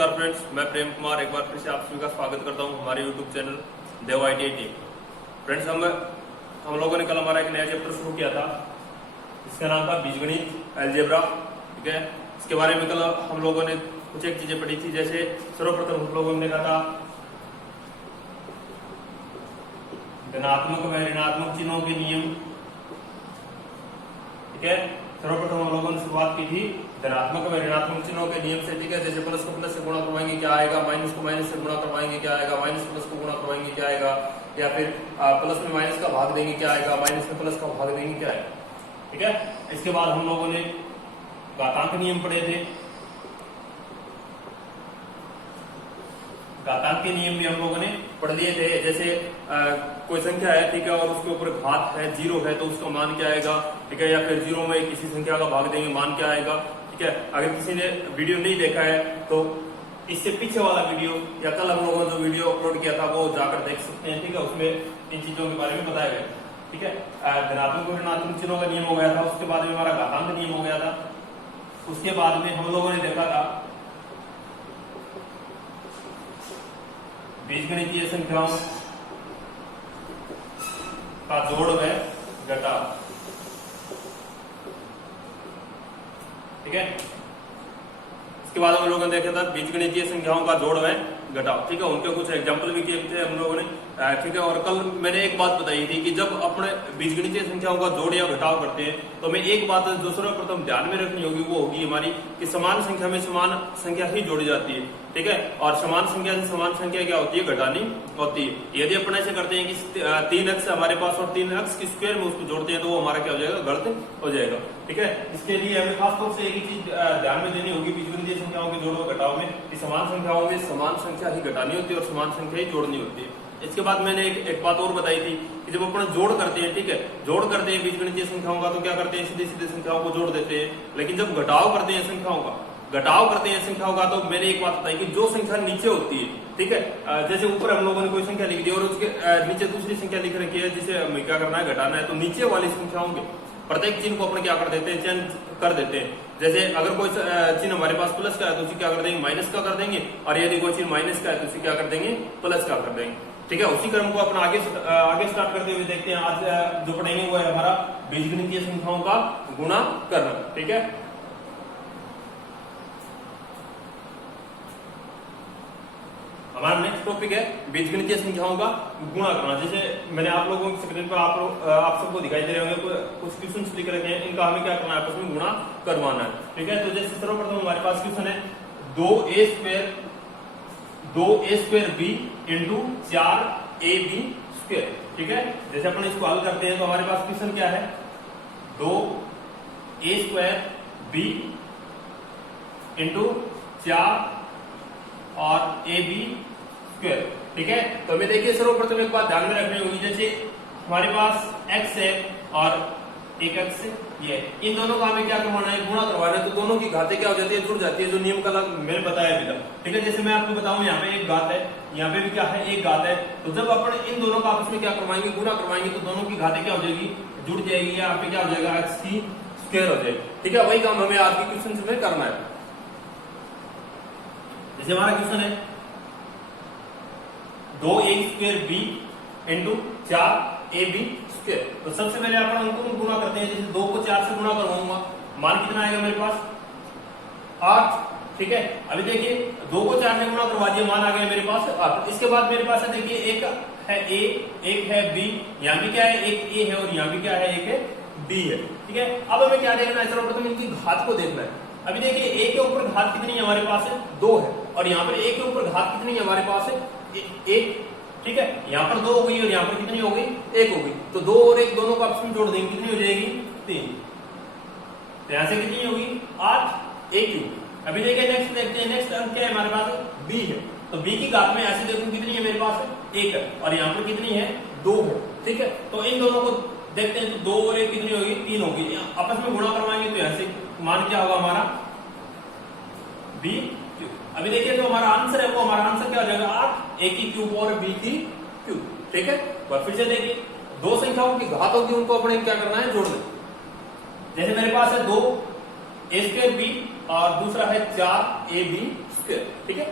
नमस्कार फ्रेंड्स, मैं प्रेम कुमार एक बार फिर से आप सभी का स्वागत करता हूं हमारे यूट्यूब चैनल देव ITI टीम। फ्रेंड्स, हम लोगों ने कल हमारा एक नया चैप्टर शुरू किया था, इसका नाम था बीजगणित अलजेब्रा। ठीक है, इसके बारे में कल हम लोगों ने कुछ एक चीजें पढ़ी थी। जैसे सर्वप्रथम हम लोगों ने देखा था धनात्मक व ऋणात्मक चिन्हों के नियम। ठीक है, सर्वप्रथम हम लोगों ने शुरुआत की थी धनात्मक व ऋणात्मक चिन्हों के नियम से। ठीक है, जैसे प्लस को प्लस से गुणा करवाएंगे क्या आएगा, माइनस को माइनस से गुणा करवाएंगे क्या आएगा, माइनस प्लस को गुणा करवाएंगे क्या आएगा, या फिर प्लस में माइनस का भाग देंगे क्या आएगा, माइनस में प्लस का भाग देंगे क्या आएगा। ठीक है, इसके बाद हम लोगों ने घातांक नियम पढ़े थे। घातांक के नियम भी हम लोगों ने पढ़ लिए थे। जैसे कोई संख्या है, ठीक है, और उसके ऊपर घात है, 0 है, तो उसका मान क्या आएगा। ठीक है, या फिर 0 में किसी संख्या का भाग देंगे, मान क्या आएगा। ठीक है, अगर किसी ने वीडियो नहीं देखा है तो इससे पीछे वाला वीडियो या कल हम लोगों ने जो वीडियो अपलोड किया था वो जाकर देख सकते हैं। ठीक है, उसमें इन चीजों के बारे में बताया गया। ठीक है, धनात्मक और ऋणात्मक चिन्हों का नियम हो गया था, उसके बाद में हमारा घातांक नियम हो गया था। उसके बाद में हम लोगों ने देखा था बीजगणितीय संख्याओं का जोड़ व घटाव। ठीक है, इसके बाद हम लोगों ने देखा था बीजगणितीय संख्याओं का जोड़ व घटाव। ठीक है, उनके कुछ एग्जाम्पल भी किए थे हम लोगों ने। ठीक है, और कल मैंने एक बात बताई थी कि जब अपने बीजगणितीय संख्याओं का जोड़ या घटाव करते हैं तो हमें एक बात जो सर्वप्रथम ध्यान में रखनी होगी वो होगी हमारी कि समान संख्या में समान संख्या ही जोड़ी जाती है। ठीक है, और समान संख्या से समान संख्या क्या होती है, घटानी होती है। यदि अपन ऐसे करते हैं कि 3 अक्ष हमारे पास और 3 अक्ष की स्क्वायर में उसको जोड़ते हैं तो वो हमारा क्या हो जाएगा, गलत हो जाएगा। ठीक है, इसके लिए हमें खासतौर से एक ही चीज ध्यान में देनी होगी बीजगणितीय संख्याओं के जोड़ और घटाव में कि समान संख्याओं में समान संख्या ही घटानी होती है और समान संख्या ही जोड़नी होती है। इसके बाद मैंने एक बात और बताई थी कि जब अपन जोड़ करते हैं, ठीक है, जोड़ करते हैं बीजगणितीय संख्याओं का तो क्या करते हैं, सीधे सीधे संख्याओं को जोड़ देते हैं। लेकिन जब घटाव करते हैं संख्याओं का, तो मैंने एक बात बताई कि जो संख्या नीचे होती है, ठीक है, जैसे ऊपर हम लोगों ने कोई संख्या लिख दी और उसके नीचे दूसरी संख्या लिख रखी है जिसे हमें क्या करना है, घटाना है, तो नीचे वाली संख्याओं के प्रत्येक चिन्ह को अपन क्या कर देते हैं, चयन कर देते हैं। जैसे अगर कोई चिन्ह हमारे पास प्लस का है तो उसे क्या कर देंगे, माइनस का कर देंगे, और यदि कोई चिन्ह माइनस का है तो उसे क्या कर देंगे, प्लस का कर देंगे। ठीक है, उसी क्रम को अपन आगे स्टार्ट करते हुए देखते हैं। आज जो पढ़ेंगे वो है हमारा बीजगणितीय संख्याओं का गुणा करना। ठीक है, हमारा नेक्स्ट टॉपिक है बीजगणितीय संख्याओं का गुणा करना। जैसे मैंने आप लोगों की स्क्रीन पर आप सबको दिखाई दे रहे होंगे कुछ क्वेश्चन लिख रखे हैं, इनका हमें क्या करना है, आपस में गुणा करवाना है। ठीक है, तो जैसे सर्वप्रथम हमारे पास क्वेश्चन है 2a square b into 4ab square. ठीक है, जैसे अपन इसको हल करते हैं तो हमारे पास क्वेश्चन क्या है, 2a स्क्वायर b इंटू 4 और ab स्क्वायर। ठीक है, तो हमें देखिए सर्वप्रथम एक बात ध्यान में रखनी होगी। जैसे हमारे पास x है और एक x ये, इन दोनों का हमें क्या करवाना है, गुणा करवाना है। तो दोनों की घातें क्या हो जाती है, जुड़ जाती है, जो नियम का मैंने बताया अभी तक। ठीक है, जैसे मैं आपको बताऊं यहाँ पे एक घात है, यहाँ पे भी क्या है, एक घात है। तो जब अपन इन दोनों का आपस में क्या करवाएंगे, गुणा करवाएंगे, तो दोनों की घातें क्या हो जाएगी, जुड़ जाएगी, या यहाँ पे क्या हो जाएगा, x की स्क्वायर हो जाएगी। ठीक है, वही काम हमें आज के क्वेश्चन में करना है। जैसे हमारा क्वेश्चन है 2a square b into 4ab square. तो सबसे पहले अपन अंकों को गुणा करते हैं। जैसे 2 को 4 से गुणा करवाऊंगा, मान कितना आएगा मेरे पास, 8। ठीक है, अभी देखिए 2 को 4 से गुणा करवा दिया, मान आ गया मेरे पास 8। इसके बाद मेरे पास है, देखिए एक है a, एक है b, यहाँ भी क्या है, एक a है और यहाँ भी क्या है, एक है b है। ठीक है, अब हमें क्या देखना है, सर्वप्रथम इनकी घात को देखना है। अभी देखिए a के ऊपर घात कितनी है हमारे पास है, 2 है, और यहाँ पर a के ऊपर घात कितनी है हमारे पास है, 1। ठीक है, यहाँ पर 2 हो गई और यहाँ पर कितनी हो गई, 1 हो गई। तो 2 और 1 दोनों को आपस में जोड़ देंगे, कितनी हो जाएगी, 3। तो यहाँ से कितनी होगी, 8 a क्यूब। अभी देखिए नेक्स्ट देखते हैं, नेक्स्ट अंक क्या है हमारे पास, b है। तो b की घात में ऐसे देखूं कितनी है मेरे पास, 1 है, और यहाँ पर कितनी है, 2 है। ठीक है, तो इन दोनों को देखते हैं, तो 2 और 1 कितनी होगी, 3 होगी। आपस में गुणा करवाएंगे तो यहाँ से मान क्या होगा हमारा, b। अभी देखिए जो हमारा आंसर है वो हमारा आंसर क्या हो जाएगा, 8 a की क्यूब और b की क्यूब। ठीक है, फिर से देखिए दो संख्याओं की घात होगी, उनको अपने क्या करना है, जोड़ दें। जैसे मेरे पास है 2a स्क्वायर b और दूसरा है 4ab²। ठीक है,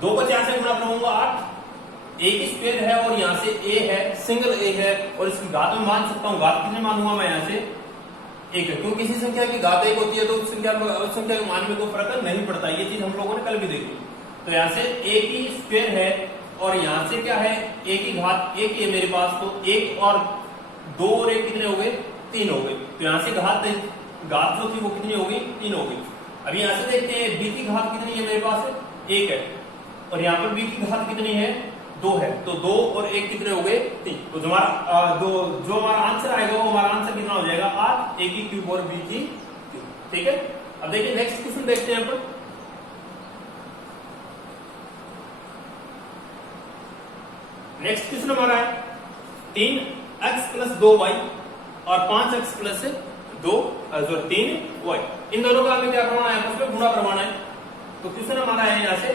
2 को 4 से गुणा करूंगा 8, a की स्क्वायर है और यहाँ से a है, सिंगल a है और इसकी घात में मान सकता हूँ। घात कितने मानूंगा मैं यहाँ से 1 है, क्योंकि किसी संख्या की घात 1 होती है तो उस संख्या के मान में कोई फर्क नहीं पड़ता। ये चीज हम लोगों ने कल भी देखी। तो यहाँ से a की स्क्वायर है और यहाँ से क्या है a की घात 1 है मेरे पास, तो 1 और 2 और 1 कितने हो गए 3 हो गए। तो यहाँ से घात जो थी वो कितनी हो गई 3 हो गई। अब यहाँ से देखते हैं b की घात कितनी है मेरे पास 1 है और यहाँ पर b की घात कितनी है 2 है, तो 2 और 1 कितने हो गए 3। तो जो हमारा आंसर आएगा वो हमारा आंसर कितना हो जाएगा 8 a की क्यूब और b की क्यूब। ठीक है, अब देखिए नेक्स्ट क्वेश्चन देखते हैं अपन। नेक्स्ट क्वेश्चन हमारा है 3x + 2y और 5x + 3y। इन दोनों का हमें क्या करवाना है, आपस में गुणा करवाना है। तो क्वेश्चन हमारा है यहाँ से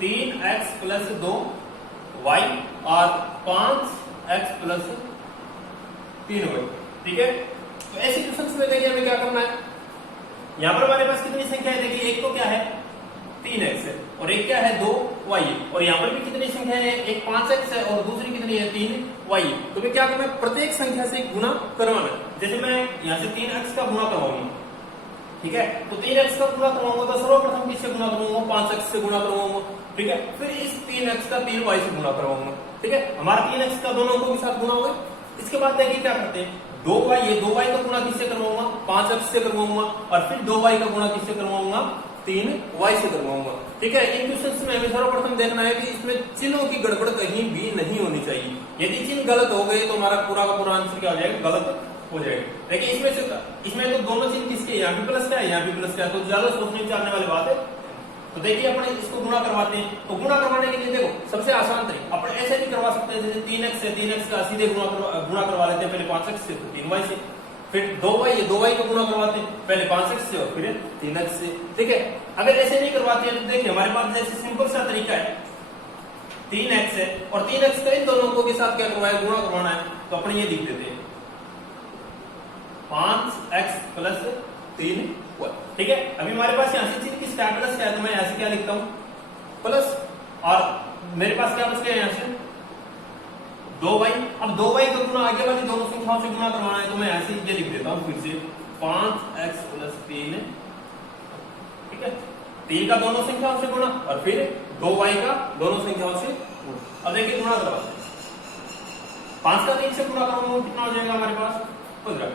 3x + 2y और 5x + 3y। ठीक है, तो ऐसे क्वेश्चन में देखिए हमें क्या करना है। यहाँ पर हमारे पास कितनी संख्या है, देखिए एक तो क्या है 3x है और एक क्या है 2y है और यहाँ पर भी कितनी संख्या है, एक 5x है और दूसरी कितनी है 3y है। तो मैं क्या करूँ, प्रत्येक संख्या से गुणा करवाना है। जैसे मैं यहाँ से 3x का गुणा करवाऊंगा, ठीक है, तो 3x का गुणा करवाऊंगा तो सर्वप्रथम किससे गुणा करूंगा 5x से गुणा करवाऊंगा। ठीक है, फिर इस 3x का 3y से गुणा करवाऊंगा। ठीक है, हमारा 3x का दोनों अंकों के साथ गुणा होगा। इसके बाद देखिए क्या करते हैं 2y है, 2y का गुणा किससे करवाऊंगा 5x से करवाऊंगा और फिर 2y का गुणा किससे करवाऊंगा 3y से करवाऊंगा। ठीक है, इन क्वेश्चंस में हमें सर्वप्रथम देखना है कि इसमें चिन्हों की गड़बड़ कहीं भी नहीं होनी चाहिए। यदि चिन्ह गलत हो गए तो हमारा पूरा का पूरा आंसर क्या हो जाएगा, गलत हो जाएगा। देखिए इसमें तो दोनों चिन्ह किसके, यहाँ भी प्लस का है यहाँ भी प्लस का है, तो ज्यादा सोचने विचारने वाली बात है। तो देखिए अपन इसको गुणा करवाते हैं। तो गुणा करवाने के लिए देखो सबसे आसान तरीका अपन ऐसे नहीं करवा सकते, जैसे 3x है 3x का सीधे गुणा करवा लेते हैं, पहले 5x से फिर 3y से, फिर 2y है 2y का गुणा करवाते हैं पहले 5x से और फिर 3x से। ठीक है, अगर ऐसे नहीं करवाते हैं तो देखिए हमारे पास जैसे सिंपल सा तरीका है 3x है और 3x का इन दोनों अंकों के साथ क्या करवाया गुणा करवाना है। तो अपन ये लिख देते हैं 5x + 3y। ठीक है, अभी हमारे पास यहाँ से चिन्ह किसका है प्लस का है, तो मैं यहाँ से क्या लिखता हूँ प्लस, और मेरे पास क्या बच गया यहाँ से 2y। अब 2y का गुणा आगे वाली दोनों संख्याओं से गुणा करवाना है, तो मैं यहाँ से ये लिख देता हूँ फिर से 5x + 3। ठीक है, 3 का दोनों संख्याओं से गुणा और फिर 2y का दोनों संख्याओं से गुणा। अब देखिए गुणा करवाते हैं 5 का 3 से गुणा करूंगा कितना हो जाएगा हमारे पास 15।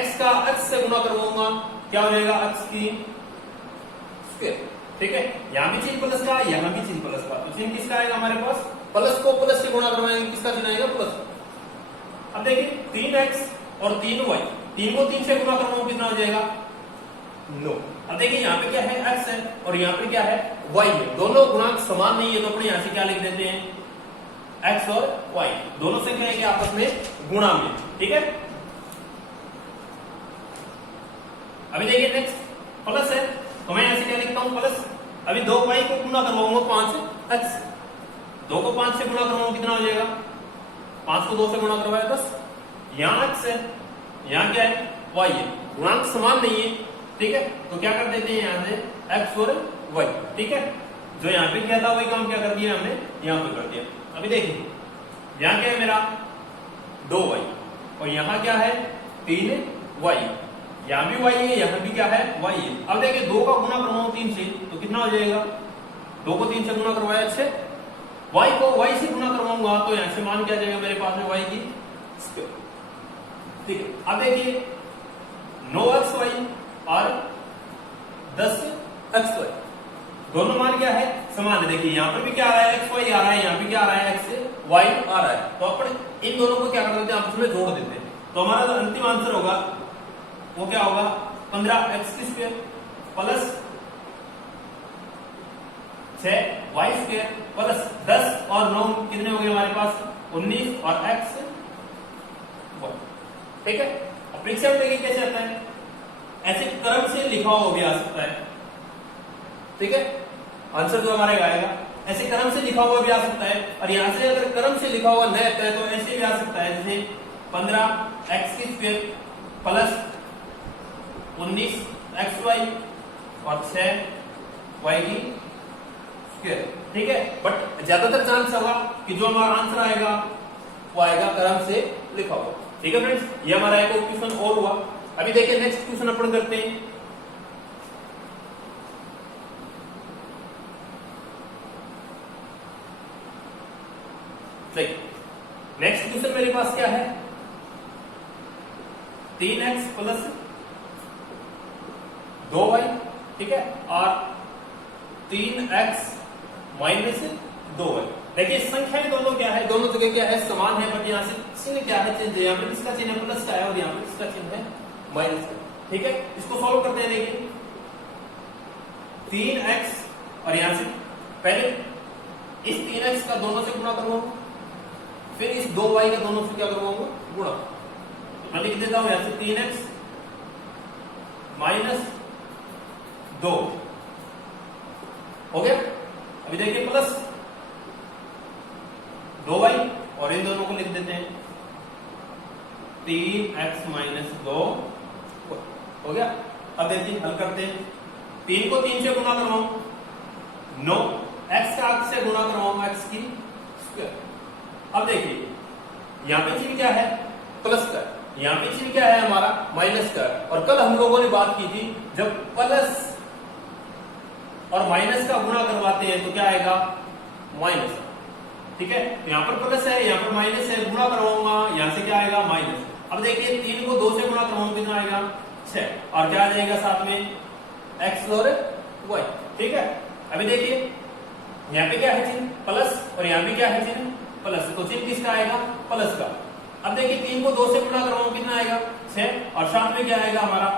x का x से गुणा करवाऊंगा क्या हो जाएगा x की स्क्वायर। ठीक है, यहाँ भी चिन्ह प्लस का यहाँ भी चिन्ह प्लस का, तो चिन्ह किसका आएगा हमारे पास प्लस को प्लस से गुणा करवाएंगे किसका चिन्ह आएगा प्लस। अब देखिए 3x और 3y, 3 को 3 से गुणा करवाऊंगा कितना हो जाएगा 9। अब देखिए यहाँ पे क्या है x है और यहाँ पे क्या है y है, दोनों गुणांक समान नहीं है, तो अपने यहाँ से क्या लिख देते हैं x और y दोनों संख्याएं के आपस में गुणा में। ठीक है, अभी देखिए नेक्स्ट प्लस है, तो मैं यहां से क्या लिखता हूं प्लस। अभी 2y को गुणा करवाऊंगा 5x, 2 को 5 से गुणा करवाऊंगा कितना हो जाएगा 5 को 2 से गुणा करवाया 10। यहाँ x है यहाँ क्या है y है, गुणांक समान नहीं है। ठीक है, तो क्या कर देते हैं यहाँ से x और y। ठीक है, जो यहाँ पे किया था वही काम क्या कर दिया हमने यहाँ पे कर दिया। अभी देखिए यहाँ क्या है मेरा 2y और यहाँ क्या है 3y, यहाँ भी y है यहाँ भी क्या है y है। अब देखिए 2 का गुणा करवाऊं 3 से तो कितना हो जाएगा, 2 को 3 से गुणा करवाया अच्छे, y को y से गुणा करवाऊंगा तो यहाँ से मान क्या जाएगा मेरे पास में y की स्क्वायर। ठीक है, अब देखिए 9xy और 10xy दोनों मान क्या है समान है। देखिए यहाँ पर भी क्या आ रहा है xy आ रहा है, यहाँ भी क्या आ रहा है xy आ रहा है, तो अपन इन दोनों को क्या कर देते हैं आपस में जोड़ देते हैं। तो हमारा जो अंतिम आंसर होगा वो क्या होगा 15x² प्लस 6y² प्लस 10 और 9 कितने हो गए हमारे पास 19 और x। ठीक है, अब परीक्षा में देखिए कैसे आता है, ऐसे क्रम से लिखा हुआ भी आ सकता है। ठीक है, आंसर जो हमारे आएगा ऐसे क्रम से लिखा हुआ भी आ सकता है, और यहां से अगर क्रम से लिखा हुआ नहीं आता है तो ऐसे भी आ सकता है, जैसे 15x² प्लस 19 एक्स वाई और 6 वाई की स्क्वायर, ठीक है। बट ज्यादातर चांस होगा कि जो हमारा आंसर आएगा वो आएगा क्रम से लिखा हुआ, ठीक है फ्रेंड्स। ये हमारा एक क्वेश्चन और हुआ। अभी देखिए नेक्स्ट क्वेश्चन अपन करते हैं। देखिए नेक्स्ट क्वेश्चन मेरे पास क्या है, 3x प्लस 2y, ठीक है, और 3x माइनस 2y। देखिए संख्या दोनों क्या है, दोनों जगह क्या है, समान है, बट यहाँ से चिन्ह क्या है, चेंज है। यहाँ पे इसका चिन्ह प्लस का है और यहाँ पे इसका चिन्ह है माइनस का, ठीक है। इसको सॉल्व करते हैं। देखिए 3x और यहाँ से पहले इस 3x का दोनों से गुणा करवाऊंगा, फिर इस 2y का दोनों से क्या करवाऊंगा, गुणा। मैं लिख देता हूं यहां से 3x माइनस 2 हो गया। अभी देखिए प्लस 2y और इन दोनों को लिख देते हैं 3x माइनस 2 हो गया। अब देखिए हल करते हैं। 3 को 3 से गुणा करवाऊं, 9 x का x से गुणा करवाऊंगा x की स्क्वायर। अब देखिए यहां पे चिन्ह क्या है, प्लस का, यहां पे चिन्ह क्या है हमारा, माइनस का। और कल हम लोगों ने बात की थी जब प्लस और माइनस का गुणा करवाते हैं तो क्या आएगा, माइनस, ठीक है। तो यहां पर प्लस है, यहां पर माइनस है, गुणा करवाऊंगा, यहां से क्या आएगा, माइनस। अब देखिए 3 को 2 से गुणा करवाऊंगा, कितना आएगा, 6, और क्या आ जाएगा साथ में x और y, ठीक है। अभी देखिए यहाँ पे क्या है चिन्ह, प्लस, और यहाँ पे क्या है चिन्ह, प्लस, तो चिन्ह किसका आएगा, प्लस का। अब देखिए 3 को 2 से गुणा करवाऊंगा, कितना आएगा, 6, और साथ में क्या आएगा हमारा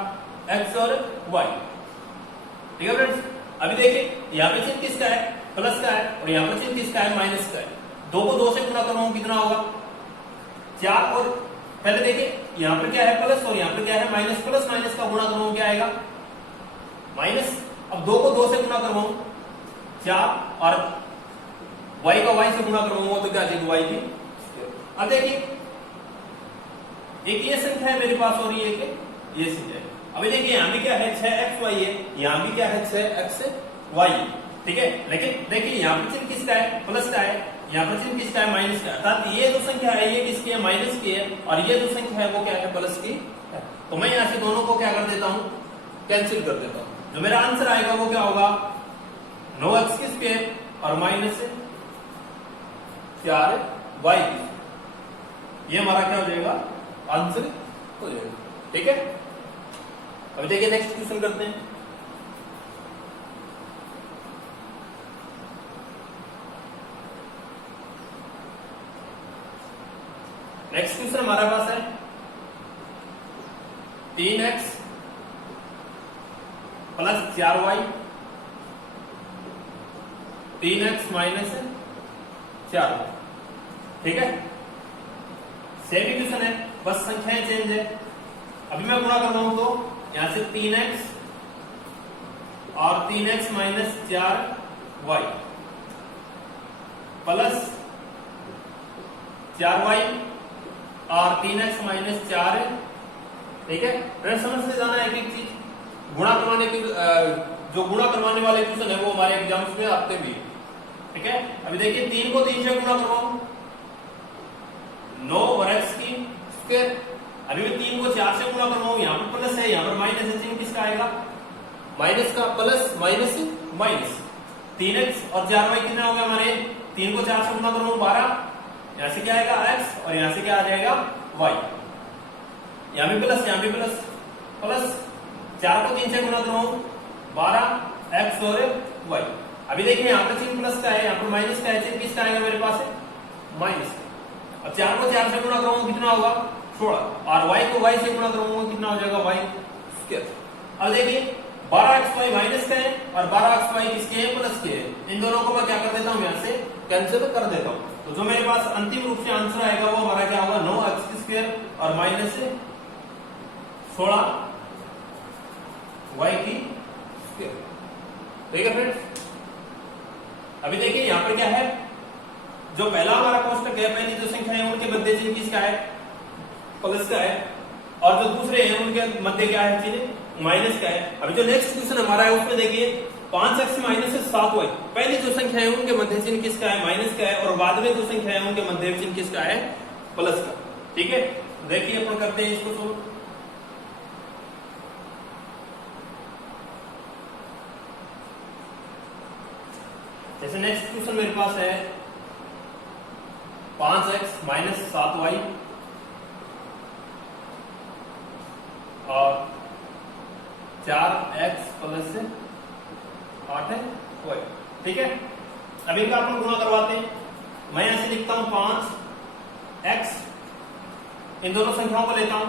x और y, ठीक है फ्रेंड्स। अभी देखिए यहाँ पे चिन्ह किसका है, प्लस का है, और यहाँ पर चिन्ह किसका है, माइनस का है। 2 को 2 से गुणा करवाऊंगा, कितना होगा, 4, और पहले देखिए यहाँ पर क्या है, प्लस, और यहाँ पर क्या है, माइनस। प्लस माइनस का गुणा करवाऊंगा, क्या आएगा, माइनस। अब 2 को 2 से गुणा करवाऊं, 4, और y का y से गुणा करवाऊंगा तो क्या आ जाएगी, y की। अब देखिए एक ये संख्या है मेरे पास और ये संख्या है। अभी देखिए यहाँ भी क्या है, 6xy है, यहाँ भी क्या है, 6xy, ठीक है। लेकिन देखिए यहाँ पर चिन्ह किसका है, प्लस का है, यहाँ पर चिन्ह किसका है, माइनस का है। अर्थात ये जो संख्या है ये किसकी है, माइनस की है, और ये जो संख्या है वो क्या है, प्लस की है। तो मैं यहाँ से दोनों को क्या कर देता हूँ, कैंसिल कर देता हूँ। जो मेरा आंसर आएगा वो क्या होगा, 9x की स्क्वायर और माइनस 4y की। ये हमारा क्या हो जाएगा, आंसर हो जाएगा, ठीक है। अभी देखिए नेक्स्ट क्वेश्चन करते हैं। नेक्स्ट क्वेश्चन हमारे पास है 3x plus 4y, 3x minus 4y, ठीक है। सेम इक्वेशन है, बस संख्याएं चेंज है। अभी मैं गुणा कर रहा हूं तो यहां से 3x और 3x minus 4y plus 4y और 3x माइनस 4 है, ठीक है। फ्रेंड्स समझ से जाना है एक चीज, गुणा करवाने की जो गुणा करवाने वाले क्वेश्चन है वो हमारे एग्जाम्स में आते भी, ठीक है। अभी देखिए 3 को 3 से गुणा करवाऊं, 9 और x की स्क्वायर। अभी मैं 3 को 4 से गुणा करवाऊं, यहाँ पर प्लस है, यहाँ पर माइनस है, चिन्ह किसका आएगा, माइनस का। प्लस माइनस माइनस, 3x और 4y कितना हो गया हमारे, 3 को 4 से गुणा करवाऊं 12, यहाँ से क्या आएगा x, और यहाँ से क्या आ जाएगा y। यहाँ भी प्लस, यहाँ भी प्लस, प्लस 4 को 3 से गुणा करवाऊं 12 x और y। अभी देखिए यहाँ पर चिन्ह प्लस का है, यहाँ पर माइनस का है, चिन्ह किसका आएगा मेरे पास है, माइनस। अब 4 को 4 से गुणा कराऊंगा, कितना होगा 16, और y को y से गुणा कराऊंगा, कितना हो जाएगा, y स्क्वायर। अब देखिए 12xy माइनस का है और 12xy किसके हैं, प्लस के हैं। इन दोनों को मैं क्या कर देता हूँ, यहाँ से कैंसिल कर देता हूँ। तो जो मेरे पास अंतिम रूप से आंसर आएगा वो हमारा क्या होगा, 9x स्क्वायर और माइनस 16 y की स्क्वायर, ठीक है फ्रेंड्स। अभी देखिए यहाँ पर क्या है, जो पहला हमारा कोष्टक है, पहली जो संख्या है उनके मध्य चिन्ह किसका है, प्लस का है, और जो दूसरे हैं उनके मध्य क्या है, चिन्ह माइनस का है। अभी जो नेक्स्ट क्वेश्चन हमारा है उसमें देखिए 5x माइनस 7y, पहली जो संख्या है उनके मध्य चिन्ह किसका है, माइनस का है, और बाद में जो संख्या है उनके मध्य चिन्ह किसका है, प्लस का। ठीक है, देखिए अपन करते हैं इसको सोल्व। जैसे नेक्स्ट क्वेश्चन मेरे पास है 5x माइनस 7y और 4x प्लस 8y। ठीक है, अब इनका अपन गुणा करवाते हैं। मैं यहां से लिखता हूं 5x, इन दोनों संख्याओं को लेता हूं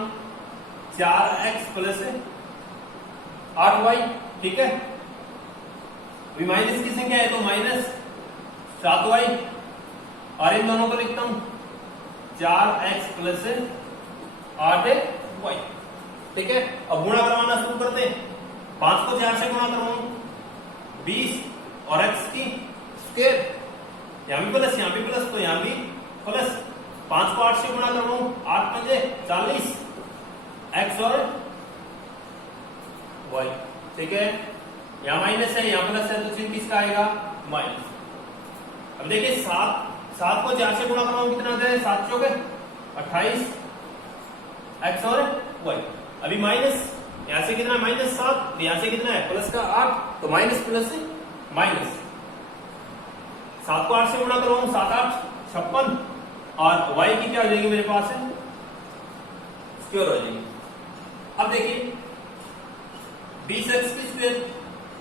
4x प्लस 8y। ठीक है, अभी माइनस की संख्या है तो माइनस 7y, और इन दोनों को लिखता हूं 4x प्लस 8y। ठीक है, अब गुणा करवाना शुरू करते हैं। 5 को 4 से गुणा करवाऊं 20, और x की स्क्वायर, यहां भी प्लस यहां भी प्लस, तो यहां भी प्लस। 5 को 8 से गुणा करवाऊं 8 पंजे 40, x और y। ठीक है, यहां माइनस है यहां प्लस है, तो चिन्ह किसका आएगा, माइनस। अब देखिए 7 को 4 से गुणा करवाऊं कितना होता है, 7 चौके 28, x और y। अभी माइनस, यहां से कितना माइनस 7, यहां से कितना है प्लस का 8, तो माइनस प्लस से माइनस। 7 को 8 से गुणा करवाऊं 7 8 56, और y की क्या हो जाएगी मेरे पास है, स्क्वायर हो जाएगी। अब देखिए 20x की स्क्वायर,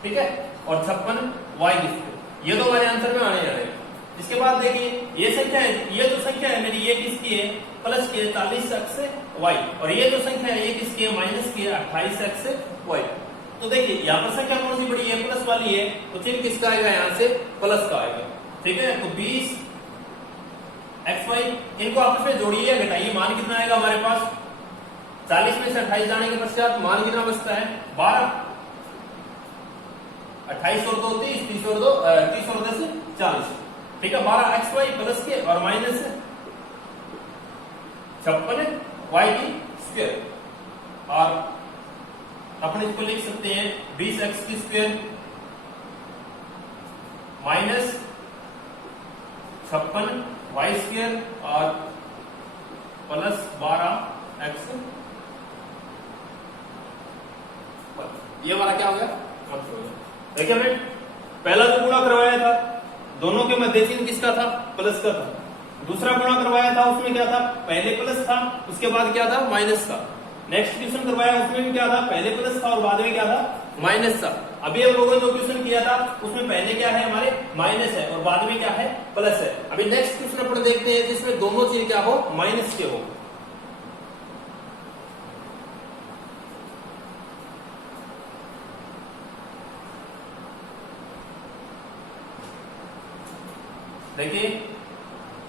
ठीक है, और 56y की स्क्वायर, ये तो हमारे आंसर में आने जा रहे हैं। इसके बाद देखिए ये संख्या है, ये जो संख्या है मेरी, ये किसकी है, प्लस की है 40x y, और ये जो संख्या है ये किसकी है, माइनस की है 28x y। तो देखिए यहाँ पर संख्या कौन सी बड़ी है, प्लस वाली है, तो चिन्ह किसका आएगा, यहाँ से प्लस का आएगा। ठीक है, तो 20 xy, इनको आपस में जोड़िए या घटाइए, मान कितना आएगा हमारे पास, 40 में से 28 जाने के पश्चात मान कितना बचता है, 12। 28 और 2 30, 30 और 2 30 और 10 40। ठीक है, 12 xy प्लस के और माइनस 56y की स्क्वायर, और अपन इसको लिख सकते हैं 20x की स्क्वायर माइनस 56y स्क्वायर और प्लस 12x। ये हमारा क्या हो गया, देखिए हमने पहला जो गुणा करवाया था दोनों के मध्य चिन्ह किसका था, प्लस का था। दूसरा गुणा करवाया था उसमें क्या था, पहले प्लस था उसके बाद क्या था, माइनस था। नेक्स्ट क्वेश्चन करवाया उसमें भी क्या था, पहले प्लस था और बाद में क्या था, माइनस था। अभी हम लोगों ने जो क्वेश्चन किया था उसमें पहले क्या है हमारे, माइनस है, और बाद में क्या है, प्लस है। अभी नेक्स्ट क्वेश्चन अपन देखते हैं जिसमें दोनों चिन्ह क्या हो, माइनस के हो। देखिए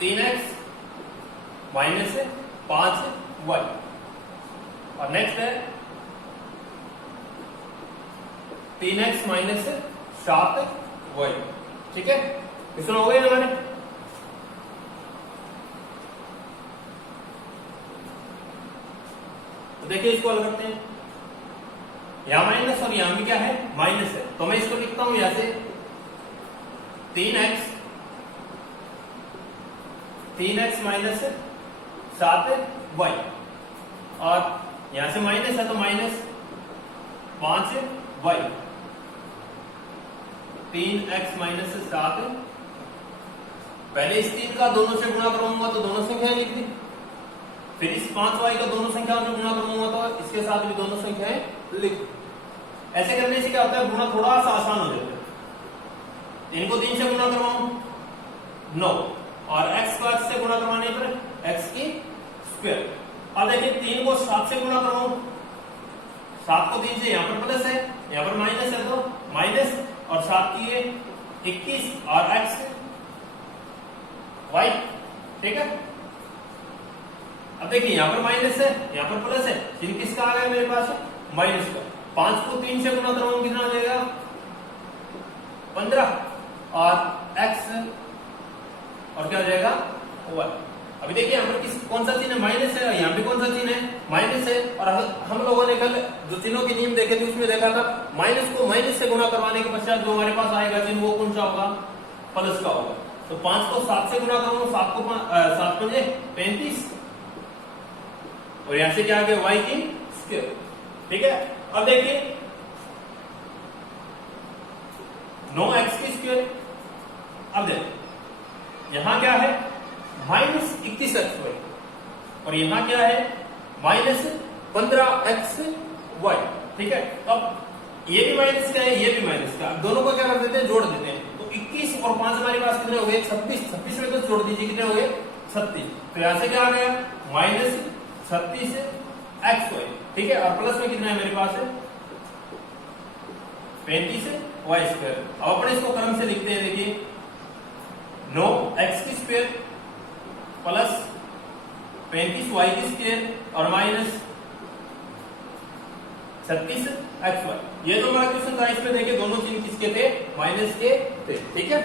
3x माइनस 5y, और नेक्स्ट है 3x माइनस 7y। ठीक है, क्वेश्चन हो गए हमारे। तो देखिए इसको हल करते हैं, यहां माइनस और यहां भी क्या है, माइनस है, तो मैं इसको लिखता हूं यहां से 3x माइनस 7y, और यहां से माइनस है तो माइनस 5y, 3x माइनस 7। पहले इस 3 का दोनों से गुणा करूंगा तो दोनों संख्याएं लिख दी, फिर इस 5y का दोनों संख्याओं से गुणा करूंगा तो इसके साथ भी दोनों संख्याएं लिख। ऐसे करने से क्या होता है, गुणा थोड़ा सा आसान हो जाता है। इनको 3 से गुणा करवाऊं 9, और x को x से गुणा करवाने पर x की स्क्वायर। अब देखिए 3 को 7 से गुणा करवाऊं, 7 को 3 से यहां पर प्लस है यहां पर माइनस है, तो माइनस, और 7 की ये 21 और x y। ठीक है, अब देखिए यहां पर माइनस है यहां पर प्लस है, चिन्ह किसका आ गया मेरे पास, माइनस का। 5 को 3 से गुणा करवाऊं कितना हो जाएगा, 15, और x और क्या हो जाएगा, y। अभी देखिए यहाँ पर कौन सा चिन्ह है, माइनस है, और यहाँ पे कौन सा चिन्ह है, माइनस है। और हम लोगों ने कल जो चिन्हों के नियम देखे थे उसमें देखा था माइनस को माइनस से गुणा करवाने के पश्चात जो हमारे पास आएगा चिन्ह वो कौन सा होगा, प्लस का होगा। तो 5 को 7 से गुणा करूंगा, 7 पंजे 35, और यहां से क्या आ गया y की स्क्वायर। ठीक है, अब देखिए 9x की स्क्वायर। अब देखिए यहां क्या है -21xy, और यहां क्या है -15xy। ठीक है, अब ये भी माइनस का है, ये भी माइनस का, दोनों को क्या कर देते हैं, जोड़ देते हैं। तो 21 और 5 हमारे पास कितने हो गए, 26। 26 में तो जोड़ दीजिए, कितने हो गए 36। तो यहां से क्या आ गया -36 xy। ठीक है, और प्लस में कितना है मेरे पास है 35 y स्क्वायर। अब अपने इसको क्रम से लिखते हैं, देखिए 9x की स्क्वायर प्लस 35y की स्क्वायर और माइनस 36xy। ये जो हमारा क्वेश्चन था इसमें देखिए दोनों चिन्ह किसके थे, माइनस के थे। ठीक है,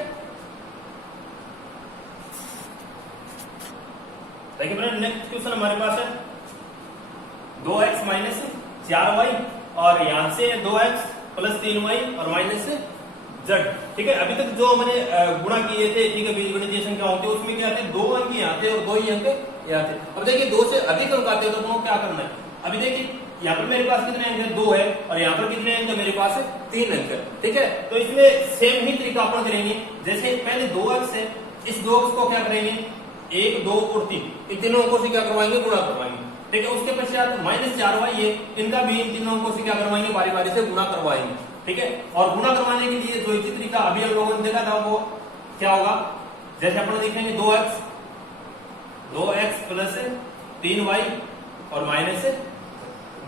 देखिए फ्रेंड नेक्स्ट क्वेश्चन हमारे पास है 2x माइनस 4y, और यहां से 2x प्लस 3y और माइनस z। ठीक है, अभी तक जो हमने गुणा किए थे, ठीक है, बीजगणितीय संख्या होती है उसमें क्या थे, 2 अंक यहाँ थे और 2 ही अंक यहाँ थे। अब देखिए 2 से अधिक अंक आते हैं तो क्या करना है, अभी देखिए यहाँ पर मेरे पास कितने अंक है, 2 है, और यहाँ पर कितने अंक है, मेरे पास है 3 अंक है। ठीक है, तो इसमें सेम ही तरीका अपन करेंगे, जैसे पहले 2x है, इस 2x को क्या करेंगे 1, 2 और 3, इन तीनों अंकों से क्या करवाएंगे, गुणा करवाएंगे। ठीक है, उसके पश्चात -4y है, इनका भी इन तीनों अंकों से क्या करवाएंगे, बारी बारी से गुणा करवाएंगे। ठीक है, और गुणा करवाने के लिए जो इसी तरीका अभी हम लोगों ने देखा था वो क्या होगा, जैसे अपन देखेंगे 2x प्लस 3y और माइनस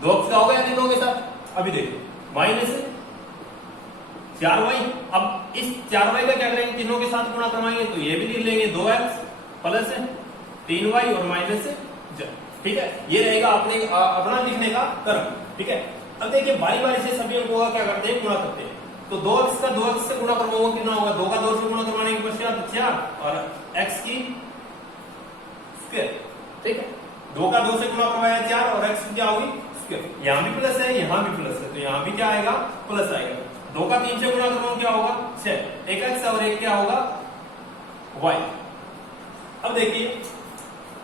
2x का होगा तीनों के साथ। अभी देखिए -4y, अब इस 4y का क्या करेंगे, तीनों के साथ गुणा करवाएंगे, तो ये भी लिख लेंगे 2x प्लस 3y और माइनस z। ठीक है, ये रहेगा अपना लिखने का क्रम। ठीक है, अब देखिए बारी बारी से सभी अंकों का क्या करते हैं, गुणा करते हैं। तो 2x का 2x से गुणा करवाऊंगा, कितना होगा, 2 का 2 से गुणा करवाने के पश्चात 4 और x की स्क्वायर। ठीक है, 2 का 2 से गुणा करवाया 4 और x क्या होगी स्क्वायर। यहां भी प्लस है, यहां भी प्लस है, तो यहां भी क्या आएगा, प्लस आएगा। 2 का 3 से गुणा करवाऊंगा, क्या होगा 6, एक x और एक क्या होगा y। अब देखिए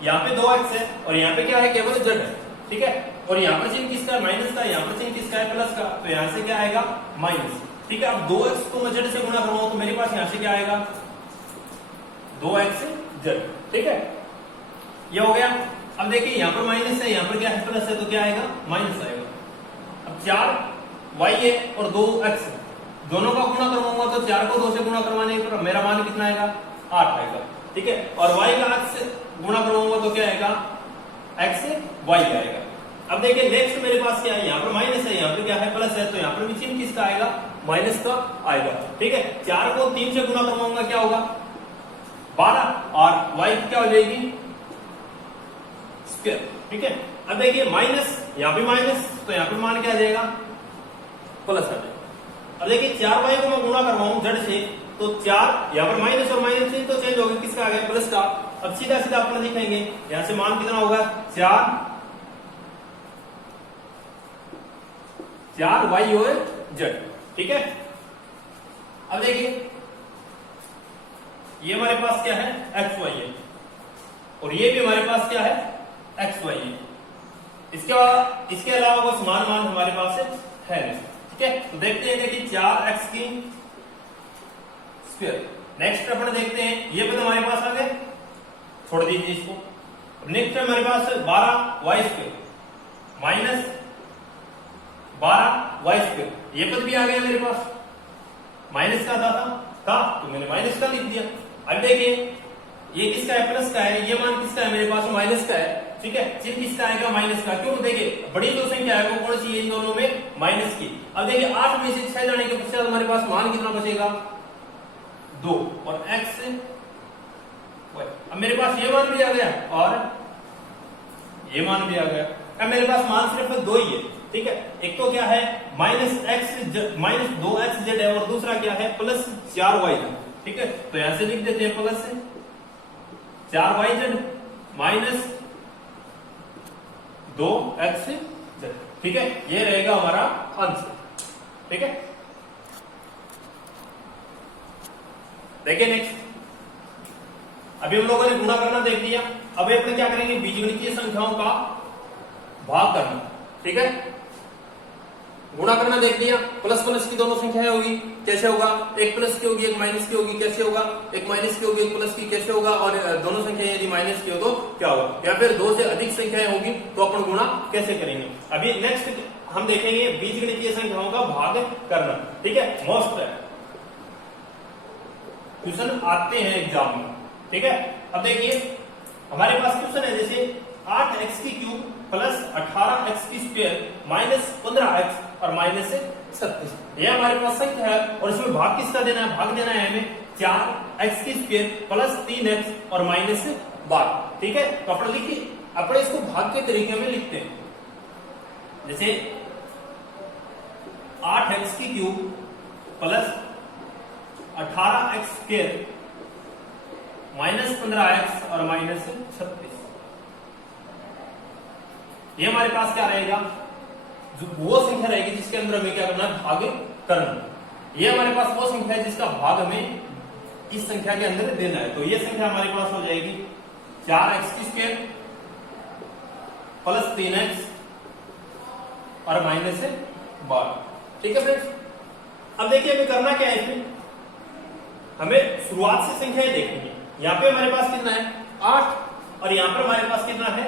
यहाँ पे 2x है और यहाँ पे क्या है, केवल z है। ठीक है, और यहाँ पर चिन्ह किसका है, माइनस का, यहाँ पर चिन्ह किसका है, प्लस का, तो यहाँ से क्या आएगा माइनस। ठीक है, अब 2x को मैं z से गुणा करवाऊं तो मेरे पास यहाँ से क्या आएगा 2xz। ठीक है, ये हो गया। अब देखिए यहाँ पर माइनस है, यहाँ पर क्या है, प्लस है, तो क्या आएगा माइनस आएगा। अब 4y है और 2x है, दोनों का गुणा करवाऊंगा तो 4 को 2 से गुणा करवाने पर मेरा मान कितना आएगा, 8 आएगा। ठीक है, और y का x से गुणा करवाऊंगा तो क्या आएगा, x से y आएगा। अब देखिए नेक्स्ट मेरे पास क्या है, यहाँ पर माइनस है, यहाँ पर क्या है, प्लस है, तो यहाँ पर भी चिन्ह किसका आएगा, माइनस का आएगा। ठीक है, 4 को 3 से गुणा करवाऊंगा, क्या होगा 12 और y क्या हो जाएगी स्क्वायर। ठीक है, अब देखिए माइनस, यहाँ पे माइनस, तो यहाँ पर मान क्या आ जाएगा, प्लस आ जाएगा। अब देखिए 4y को मैं गुणा करवाऊं z से, तो 4 यहाँ पर माइनस और माइनस से तो चेंज हो गया, किसका आ गया, प्लस का। अब सीधा सीधा अपने लिखेंगे, यहां से मान कितना होगा 4y और z। ठीक है, अब देखिए ये हमारे पास क्या है, xy है, और ये भी हमारे पास क्या है, xy है। इसके अलावा वो समान मान हमारे पास है नहीं। ठीक है, तो देखते हैं कि 4x की स्क्वायर। नेक्स्ट अपन देखते हैं, ये पद हमारे पास आ गए, छोड़ दीजिए इसको। नेक्स्ट हमारे पास 12y square minus 12y square, ये पद भी आ गया मेरे पास, माइनस का था तो मैंने माइनस का लिख दिया। अब देखिए ये किसका है, प्लस का है, ये मान किसका है, मेरे पास माइनस का है। ठीक है, चिन्ह किसका आएगा, माइनस का। क्यों, देखिए बड़ी जो संख्या है वो कौन सी है, इन दोनों में माइनस की। अब देखिए 8 में से 6 जाने के पश्चात हमारे पास मान कितना बचेगा, 2 और x y। अब मेरे पास ये मान भी आ गया और ये मान भी आ गया। अब मेरे पास मान सिर्फ 2 ही है। ठीक है, एक तो क्या है माइनस 2xz है और दूसरा क्या है प्लस 4y। ठीक है, तो यहां से लिख देते हैं प्लस 4yz। माइनस 2x, ठीक है, ये रहेगा हमारा आंसर। ठीक है, देखिए नेक्स्ट, अभी हम लोगों ने गुणा करना देख लिया। अभी अपने क्या करेंगे, बीजगणितीय संख्याओं का भाग करना। ठीक है, गुणा करना देख लिया, प्लस प्लस की दोनों संख्याएं होगी, कैसे होगा, एक प्लस की होगी एक माइनस की होगी, कैसे होगा, एक माइनस की होगी एक प्लस की, कैसे होगा, और दोनों संख्याएं यदि माइनस की हो तो क्या होगा, या फिर दो से अधिक संख्याएं होगी तो अपन गुणा कैसे करेंगे। अभी नेक्स्ट हम देखेंगे बीजगणितीय संख्याओं का भाग करना। ठीक है, मोस्ट क्वेश्चन आते हैं एग्जाम में। ठीक है, अब देखिए हमारे पास क्वेश्चन है जैसे 8x की क्यूब प्लस 18x की स्क्वायर माइनस 15x और माइनस 36, ये हमारे पास संख्या है और इसमें भाग किसका देना है, भाग देना है हमें 4x की स्क्वायर प्लस 3x और माइनस 12। ठीक है, तो अपन लिखिए, अपने इसको भाग के तरीके में लिखते हैं, जैसे 8x की cube plus 18x square minus 15x और माइनस 36, ये हमारे पास क्या रहेगा, जो वो संख्या रहेगी जिसके अंदर हमें क्या करना है, भाग करना। ये हमारे पास वो संख्या है जिसका भाग हमें इस संख्या के अंदर देना है, तो ये संख्या हमारे पास हो जाएगी 4x की स्क्वायर प्लस 3x और माइनस 12। ठीक है फ्रेंड्स, अब देखिए हमें करना क्या है, इसमें हमें शुरुआत से संख्याएं देखनी है। यहाँ पे हमारे पास कितना है 8 और यहाँ पर हमारे पास कितना है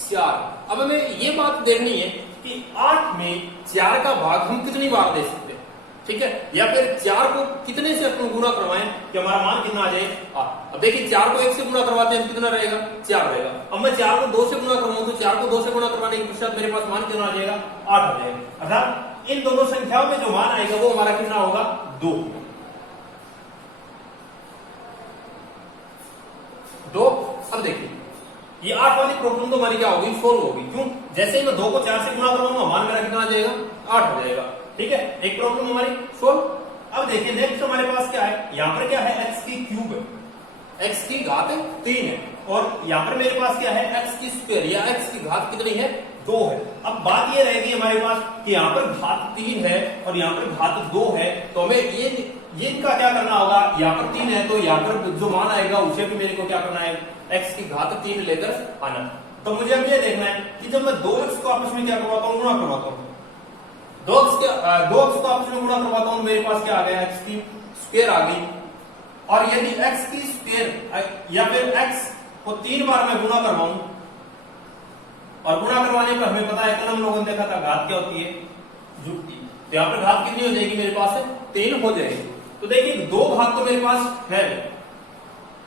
4। अब हमें ये बात देखनी है कि 8 में 4 का भाग हम कितनी बार दे सकते हैं। ठीक है, या फिर 4 को कितने से अपन गुणा करवाएं कि हमारा मान कितना आ जाए 8। अब देखिए 4 को 1 से गुणा करवाते हैं कितना रहेगा, 4 रहेगा। अब मैं 4 को 2 से गुणा करवाऊं तो 4 को 2 से गुणा करवाने के पश्चात मेरे पास मान कितना आ जाएगा, 8 आ जाएगा। अर्थात इन दोनों संख्याओं में जो मान आएगा वो हमारा कितना होगा, 2। अब देखिए ये 8 वाली प्रॉब्लम तो हमारी क्या होगी, सोल्व होगी। क्यों, जैसे ही मैं 2 को 4 से गुणा करूंगा मान मेरा कितना आ जाएगा, 8 हो जाएगा। ठीक है, एक प्रॉब्लम हमारी सोल्व। अब देखिए नेक्स्ट हमारे पास क्या है, यहाँ पर क्या है, x की क्यूब है, x की घात 3 है, और यहाँ पर मेरे पास क्या है, x की स्क्वायर या x की घात कितनी है, 2 है। अब बात ये रहेगी हमारे पास कि यहाँ पर घात 3 है और यहाँ पर घात 2 है, तो हमें ये इनका क्या करना होगा, यहाँ पर 3 है तो यहाँ पर जो मान आएगा उसे भी मेरे को क्या करना है, x की घात 3 लेकर आना। तो मुझे अब ये देखना है कि जब मैं 2x को आपस में क्या करवाता हूँ, गुणा करवाता हूँ, 2x को आपस में गुणा करवाता हूँ, मेरे पास क्या आ गया, x की स्क्वायर आ गई। और यदि x की स्क्वायर या फिर x को 3 बार मैं गुणा करवाऊं, और गुणा करवाने पर हमें पता है, कल हम लोगों ने देखा था घात क्या होती है, जुड़ती। तो यहाँ पर घात कितनी हो जाएगी, मेरे पास 3 हो जाएगी। तो देखिए 2 घात तो मेरे पास है,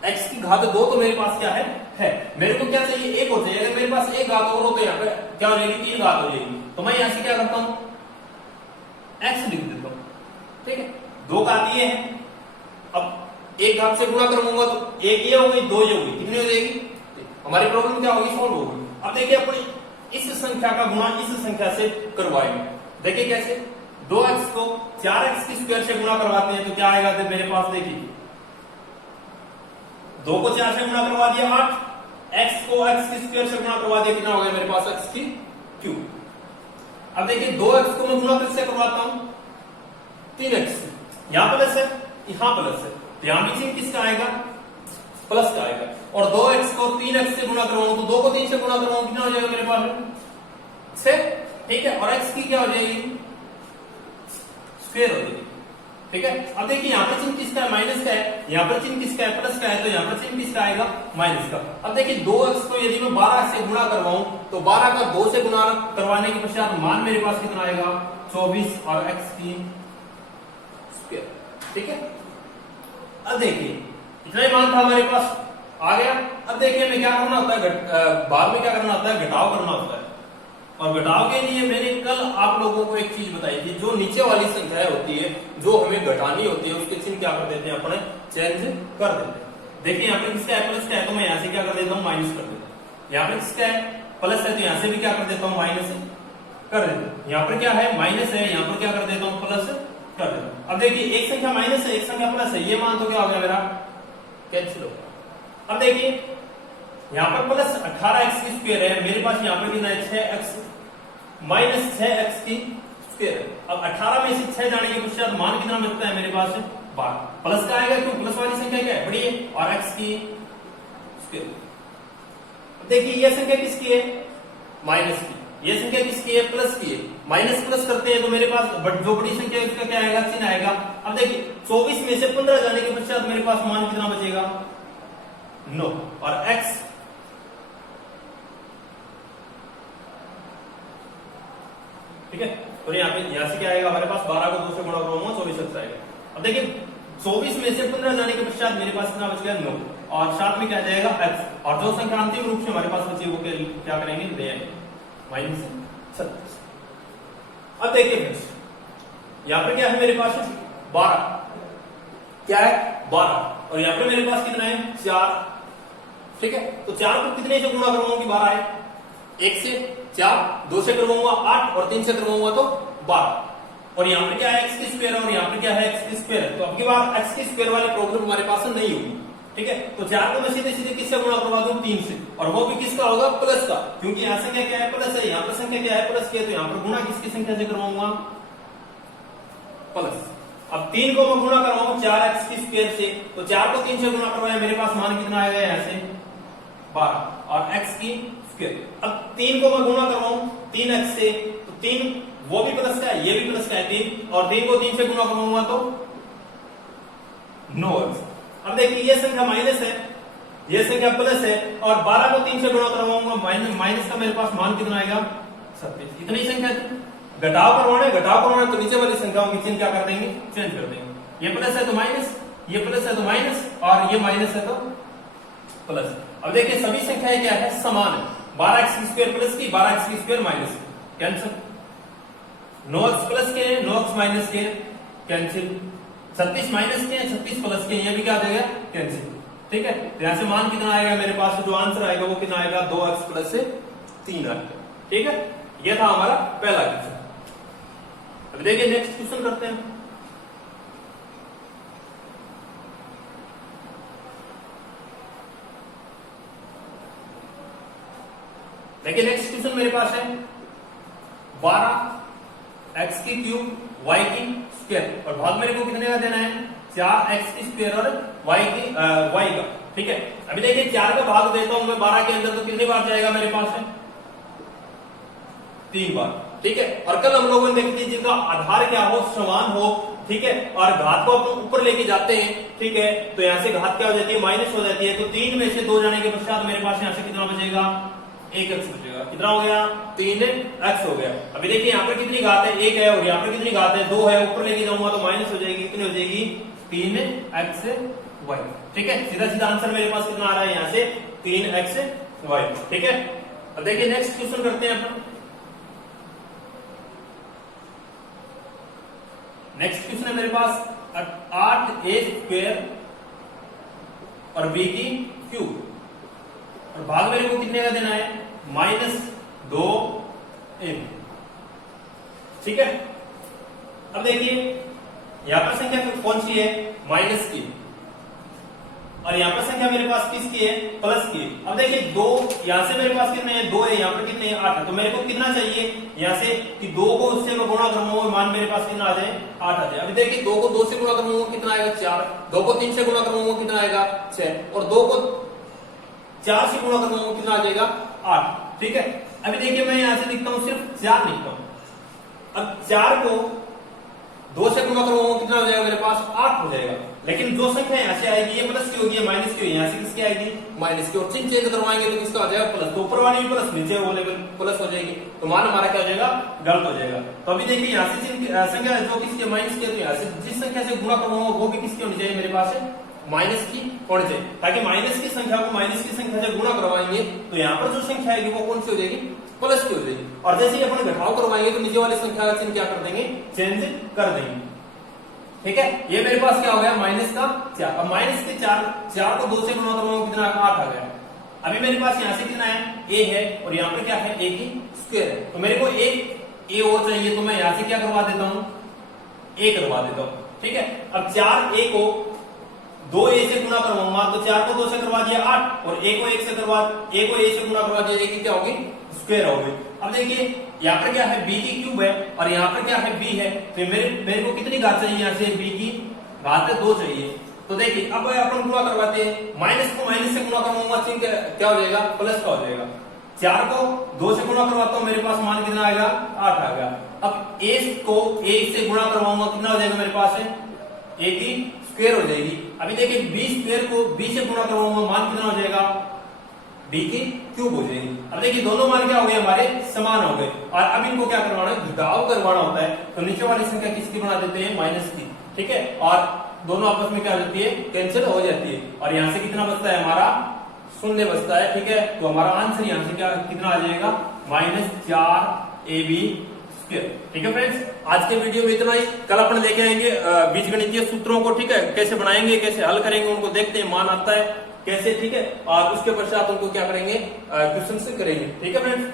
x की घात 2 तो मेरे पास क्या है। मेरे को क्या चाहिए, 1 हो चाहिए। अगर मेरे पास 1 घात और हो तो यहाँ पे क्या हो जाएगी, 3 घात हो जाएगी। तो मैं यहाँ से क्या करता हूँ, x लिख देता हूँ। ठीक है, 2 घात ये है, अब 1 घात से गुणा करूंगा तो 1 ये हो गई, 2 ये हो गई, कितनी हो जाएगी, हमारी प्रॉब्लम क्या होगी, सॉल्व होगी। अब देखिए अपनी इस संख्या का गुणा इस संख्या से करवाएंगे। देखिए कैसे, 2x को 4x की स्क्वायर से गुणा करवाते हैं तो क्या आएगा, मेरे पास देखिए 2 को 4 से गुणा करवा दिया 8, x को x की स्क्वायर से गुणा करवा दिया, कितना हो गया मेरे पास, x की क्यूब। अब देखिए 2x को मैं गुणा किससे करवाता हूं, 3x से, यहां प्लस है यहां प्लस है, तो यहां भी किसका आएगा, प्लस का आएगा। और 2x को 3x से गुणा करवाऊं तो 2 को 3 से गुणा करवाऊं, कितना हो जाएगा मेरे पास 6। ठीक है, और x की क्या हो जाएगी, स्क्वायर हो जाएगी। ठीक है, अब देखिए यहाँ पर चिन्ह किसका है, माइनस का है, यहाँ पर चिन्ह किसका है, प्लस का है, तो यहाँ पर चिन्ह किसका आएगा, माइनस का। अब देखिए 2x को यदि मैं 12 से गुणा करवाऊं तो 12 का 2 से गुणा करवाने के पश्चात मान मेरे पास कितना आएगा, 24 और x की स्क्वायर। ठीक है, अब देखिए इतना ही मान था हमारे पास आ गया। अब देखिए हमें क्या करना होता है, बाद में क्या करना होता है, घटाव करना होता है। और घटाव के लिए मैंने कल आप लोगों को एक चीज बताई थी, जो नीचे वाली संख्याएं होती है जो हमें घटानी होती है उसके चिन्ह क्या कर देते हैं, अपने चेंज कर देते हैं। देखिए यहाँ पे किसका है, प्लस का है, तो मैं यहाँ से क्या कर देता हूँ, माइनस कर देता हूँ। यहाँ पे किसका है, प्लस है, तो यहाँ से भी क्या कर देता हूँ, माइनस कर देता हूँ। यहाँ पर क्या है, माइनस है, यहाँ पर क्या कर देता हूँ, प्लस कर देता हूँ। अब देखिए एक संख्या माइनस है, एक संख्या प्लस है, ये मान तो क्या हो गया मेरा, कैंसिल हो गया। अब देखिए यहाँ पर प्लस 18x की स्क्वायर है, मेरे पास यहाँ पर कितना है 6x माइनस 6x की स्क्वायर है। अब 18 में से 6 जाने के पश्चात मान कितना बचता है मेरे पास 12, प्लस का आएगा क्यों, प्लस वाली संख्या क्या है बड़ी है, और x की स्क्वायर। देखिए ये संख्या किसकी है, माइनस की, ये संख्या किसकी है, प्लस की है। माइनस प्लस करते हैं तो मेरे पास जो बड़ी संख्या है उसका क्या आएगा, चिन्ह आएगा। अब देखिए 24 में से 15 जाने के पश्चात मेरे पास मान कितना बचेगा 9, और x ठीक है। तो यहाँ से क्या आएगा हमारे पास 12 को 2 से गुणा करूंगा 24 अच्छा आएगा। अब देखिए 24 में से 15 जाने के पश्चात मेरे पास कितना बच गया 9, और साथ में क्या जाएगा x, और जो संख्या अंतिम रूप से हमारे पास बची वो क्या करेंगे ले आएंगे माइनस 36। अब देखिए फ्रेंड्स यहाँ पर क्या है मेरे पास 12, क्या है 12, और यहाँ पर मेरे पास कितना है 4, ठीक है। तो 4 को कितने से गुणा करवाऊंगा कि 12 है, 1 से 4, 2 से करवाऊंगा 8, और 3 से करवाऊंगा तो 12, और यहाँ पर क्या है x की स्क्वायर, और यहाँ पर क्या है x की स्क्वायर है। तो अब की बार x की स्क्वायर वाली प्रॉब्लम हमारे पास नहीं होगी, ठीक है। तो 4 को मैं सीधे सीधे किससे गुणा करवा दूं 3 से, और वो भी किसका होगा प्लस का, क्योंकि यहाँ संख्या क्या है प्लस है, यहाँ पर संख्या क्या है प्लस की है, तो यहाँ पर गुणा किसकी संख्या से करवाऊंगा प्लस। अब 3 को मैं गुणा करवाऊं 4x की स्क्वायर से, तो 4 को 3 से गुणा करवाया मेरे पास मान कितना आएगा यहाँ से 12, और x की स्क्वायर। अब 3 को मैं गुणा करवाऊं 3x से, तो 3 वो भी प्लस का है, ये भी प्लस का है 3, और 3 को 3 से गुणा करवाऊंगा तो 9x। अब देखिए ये संख्या माइनस है, ये संख्या प्लस है, और 12 को 3 से गुणा करवाऊंगा माइनस का मेरे पास मान कितना आएगा 27। इतनी संख्या घटाव करवाना तो नीचे वाली संख्याओं की चिन्ह क्या कर देंगे चेंज कर देंगे। ये प्लस है तो माइनस, ये प्लस है तो माइनस, और ये माइनस है तो प्लस। अब देखिए सभी संख्याएं क्या है समान है, 12x की स्क्वायर प्लस की, 12x की स्क्वायर माइनस की, कैंसिल। 9x प्लस के 9x माइनस के कैंसिल, 36 माइनस के 36 प्लस के, ये भी क्या आ जाएगा कैंसिल, ठीक है। तो यहां से मान कितना आएगा मेरे पास, जो आंसर आएगा वो कितना आएगा 2x प्लस से 3 आएगा, ठीक है। ये था हमारा पहला क्वेश्चन। अब देखिए नेक्स्ट क्वेश्चन करते हैं। देखिए नेक्स्ट क्वेश्चन मेरे पास है 12x की क्यूब y की स्क्वायर, और भाग मेरे को कितने का देना है 4x की स्क्वायर और y का, ठीक है। अभी देखिए 4 का भाग देता हूं मैं 12 के अंदर, तो कितनी बार जाएगा मेरे पास है 3 बार, ठीक है। और कल हम लोगों ने देखी थी जिनका आधार क्या हो समान हो, ठीक है, और घात को अपन ऊपर लेके जाते हैं, ठीक है, तो यहाँ से घात क्या हो जाती है माइनस हो जाती है। तो 3 में से 2 जाने के पश्चात मेरे पास यहाँ से कितना बचेगा 1x बचेगा, कितना हो गया 3x हो गया। अभी देखिए यहाँ पर कितनी घात है 1 है, और यहाँ पर कितनी घात है 2 है, ऊपर लेके जाऊंगा तो माइनस हो जाएगी, कितनी हो जाएगी 3xy, ठीक है। सीधा सीधा आंसर मेरे पास कितना आ रहा है यहाँ से 3xy, ठीक है। अब देखिए नेक्स्ट क्वेश्चन करते हैं अपन। नेक्स्ट क्वेश्चन है मेरे पास 8a स्क्वायर और b की क्यूब, और भाग मेरे को कितने का देना है -2m, ठीक है। अब देखिए यहां पर संख्या कौन सी है माइनस की, और यहाँ पर संख्या मेरे पास किसकी है प्लस की। अब देखिए 2 यहाँ से मेरे पास कितने हैं 2 है, यहाँ पर कितने हैं 8 है, तो मेरे को कितना चाहिए यहाँ से कि 2 को उससे मैं गुणा करूंगा मान मेरे पास कितना आ जाए 8 आ जाए। अभी देखिए 2 को 2 से गुणा करूंगा कितना आएगा 4, 2 को 3 से गुणा करूंगा कितना आएगा 6, और 2 को 4 से गुणा करूंगा कितना आ जाएगा 8, ठीक है। अभी देखिए मैं यहाँ से लिखता हूँ सिर्फ 4 लिखता हूँ। अब 4 को 2 से गुणा करूंगा कितना हो जाएगा मेरे पास 8 हो जाएगा, लेकिन जो संख्या यहाँ से आएगी ये प्लस की होगी, माइनस की होगी, यहाँ से किसकी आएगी माइनस की, और चिन्ह चेंज करवाएंगे तो किसका आ जाएगा प्लस, तो ऊपर वाली भी प्लस नीचे वो लेवल प्लस हो जाएगी, तो मान हमारा क्या हो जाएगा गलत हो जाएगा। तो अभी देखिए यहाँ से संख्या जो किसकी माइनस की है, तो यहाँ से जिस संख्या से गुणा करूंगा वो भी किसकी होनी चाहिए मेरे पास है माइनस की होनी चाहिए, ताकि माइनस की संख्या को माइनस की संख्या से गुणा करवाएंगे तो यहाँ पर जो संख्या आएगी वो कौन सी हो जाएगी प्लस की हो जाएगी, और जैसे ही अपन घटाव करवाएंगे तो नीचे वाली संख्या का चिन्ह क्या कर देंगे चेंज कर देंगे, ठीक है। ये मेरे पास क्या हो गया माइनस का 4, अब माइनस के 4 को 2 से गुणा करूंगा कितना 8 आ गया। अभी मेरे पास यहाँ से कितना है a है, और यहाँ पर क्या है a की स्क्वायर है, तो मेरे को एक a और चाहिए, तो मैं यहाँ से क्या करवा देता हूँ a करवा देता हूँ, ठीक है। अब 4a को 2 ए से गुना करवाऊंगा तो 4 को 2 से करवा दिया 8 और ए को 1 से गुना करवा दिया, ये क्या होगी स्क्वायर होगी। अब देखिए यहाँ पर क्या है b की क्यूब है और यहाँ पर क्या है b है, तो मेरे को कितनी घात चाहिए, यहाँ से b की घात 2 चाहिए। तो देखिए अब अपन गुणा करवाते हैं, माइनस को माइनस से गुणा करवाऊंगा तो क्या हो जाएगा प्लस का हो जाएगा। 4 को 2 से गुणा करवाता हूँ, मेरे पास मान कितना आएगा 8 आ गया। अब a को 1 से गुणा करवाऊंगा कितना हो जाएगा मेरे पास है a की स्क्वायर हो जाएगी। अभी देखिए b स्क्वायर को b से गुणा करवाऊंगा, मान कितना हो जाएगा b की क्यूब हो जाएगी। अब देखिए दोनों मान क्या हो गए हमारे समान हो गए और अब इनको क्या करवाना है घटाव करवाना होता है, तो नीचे वाली संख्या किसकी बना देते हैं माइनस की, ठीक है, और दोनों आपस में क्या हो जाती है कैंसिल हो जाती है और यहाँ से कितना बचता है हमारा शून्य बचता है, ठीक है। तो हमारा आंसर यहाँ से क्या कितना आ जाएगा -4ab स्क्वायर, ठीक है फ्रेंड्स। आज के वीडियो में इतना ही, कल अपन लेके आएंगे बीजगणितीय सूत्रों को, ठीक है, कैसे बनाएंगे कैसे हल करेंगे उनको देखते हैं, मान आता है कैसे, ठीक है, और उसके पश्चात उनको क्या करेंगे क्वेश्चन से करेंगे, ठीक है फ्रेंड्स।